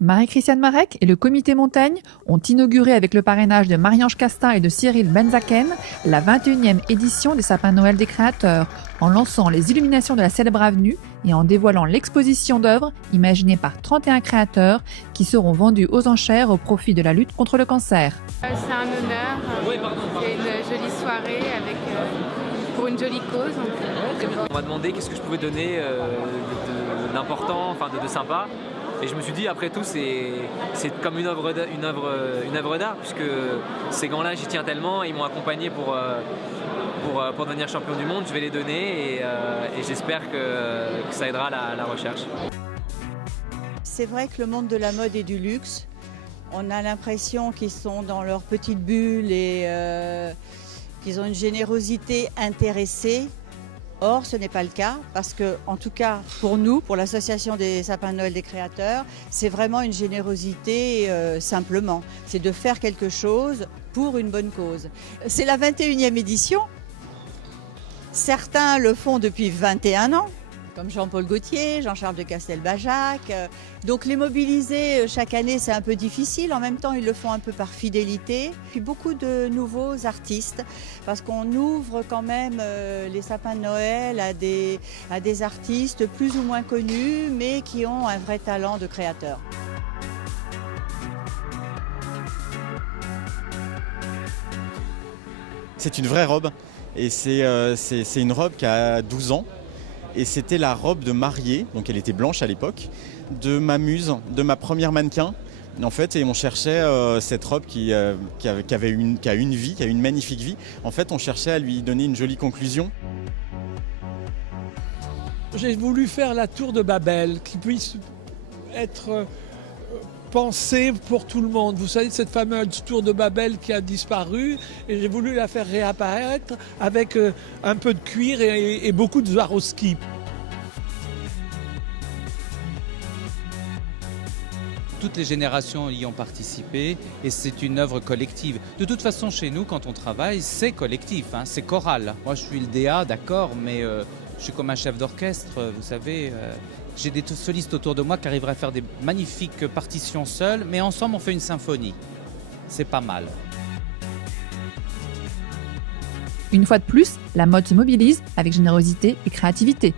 Marie-Christiane Marek et le comité Montagne ont inauguré avec le parrainage de Marie-Ange Castin et de Cyril Benzaken la 21e édition des Sapins de Noël des créateurs, en lançant les illuminations de la célèbre avenue et en dévoilant l'exposition d'œuvres imaginées par 31 créateurs qui seront vendus aux enchères au profit de la lutte contre le cancer. C'est un honneur, c'est une jolie soirée pour une jolie cause. On m'a demandé qu'est-ce que je pouvais donner d'important, de sympa. Et je me suis dit, après tout, c'est comme une œuvre d'art, puisque ces gants-là, j'y tiens tellement, ils m'ont accompagné pour devenir champion du monde. Je vais les donner et j'espère que ça aidera la recherche. C'est vrai que le monde de la mode et du luxe, on a l'impression qu'ils sont dans leur petite bulle et qu'ils ont une générosité intéressée. Or, ce n'est pas le cas parce que, en tout cas, pour nous, pour l'association des Sapins de Noël des créateurs, c'est vraiment une générosité simplement. C'est de faire quelque chose pour une bonne cause. C'est la 21e édition. Certains le font depuis 21 ans, comme Jean-Paul Gaultier, Jean-Charles de Castelbajac. Donc les mobiliser chaque année, c'est un peu difficile. En même temps, ils le font un peu par fidélité. Puis beaucoup de nouveaux artistes, parce qu'on ouvre quand même les sapins de Noël à des artistes plus ou moins connus, mais qui ont un vrai talent de créateur. C'est une vraie robe, et c'est une robe qui a 12 ans. Et c'était la robe de mariée, donc elle était blanche à l'époque, de ma muse, de ma première mannequin. En fait, et on cherchait cette robe qui a une magnifique vie. En fait, on cherchait à lui donner une jolie conclusion. J'ai voulu faire la tour de Babel, qui puisse être pensée pour tout le monde. Vous savez, cette fameuse tour de Babel qui a disparu, et j'ai voulu la faire réapparaître avec un peu de cuir et beaucoup de Swarovski. Toutes les générations y ont participé et c'est une œuvre collective. De toute façon, chez nous, quand on travaille, c'est collectif, c'est choral. Moi, je suis le DA, d'accord, mais je suis comme un chef d'orchestre, vous savez. J'ai des solistes autour de moi qui arriveraient à faire des magnifiques partitions seuls, mais ensemble, on fait une symphonie. C'est pas mal. Une fois de plus, la mode se mobilise avec générosité et créativité.